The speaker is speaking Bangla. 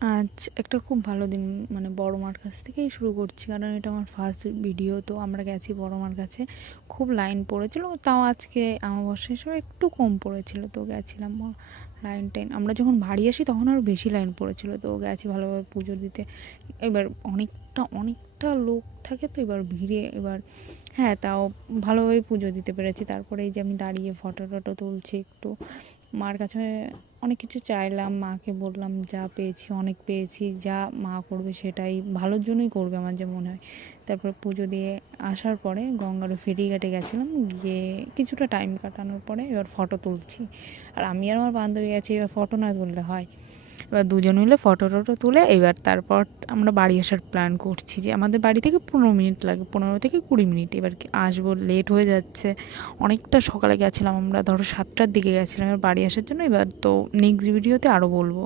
আজ একটা খুব ভালো দিন মানে বড় মার কাছ থেকেই শুরু করছি। কারণ এটা আমার ফার্স্ট ভিডিও তো আমরা গেছি বড় মার কাছে। খুব লাইন পড়েছিল, তাও আজকে আমাবস্যা হিসেবে একটু কম পড়েছিল, তো গেছিলাম লাইন টাইন আমরা যখন বাড়ি আসি, তখন আরও বেশি লাইন পড়েছিল, তো গেছি ভালোভাবে পুজো দিতে। এবার অনেকটা অনেকটা লোক থাকে তো এবার ভিড়ে, এবার হ্যাঁ তাও ভালোভাবে পুজো দিতে পেরেছি। তারপরে এই যে আমি দাঁড়িয়ে ফটো টটো তুলছি একটু, মার কাছে অনেক কিছু চাইলাম, মাকে বললাম, যা পেয়েছি, অনেক পেয়েছি, যা মা করবে সেটাই, ভালোর জন্যই করবে আমার যে মনে হয়। তারপর পুজো দিয়ে আসার পরে গঙ্গার ফেরিঘাটে গেছিলাম, গিয়ে কিছুটা টাইম কাটানোর পরে এবার ফটো তুলছি। আর আমি আর আমার বান্ধবী গেছি এবার ফটো না তুললে হয়। এবার দুজন মিলে ফটো টটো তুলে এবার তারপর আমরা বাড়ি আসার প্ল্যান করছি যে আমাদের বাড়ি থেকে পনেরো মিনিট লাগে, পনেরো থেকে কুড়ি মিনিট এবার কি আসব লেট হয়ে যাচ্ছে। অনেকটা সকালে গেছিলাম আমরা, ধরো সাতটার দিকে গেছিলাম এবার বাড়ি আসার জন্য। এবার তো নেক্সট ভিডিওতে আরও বলব।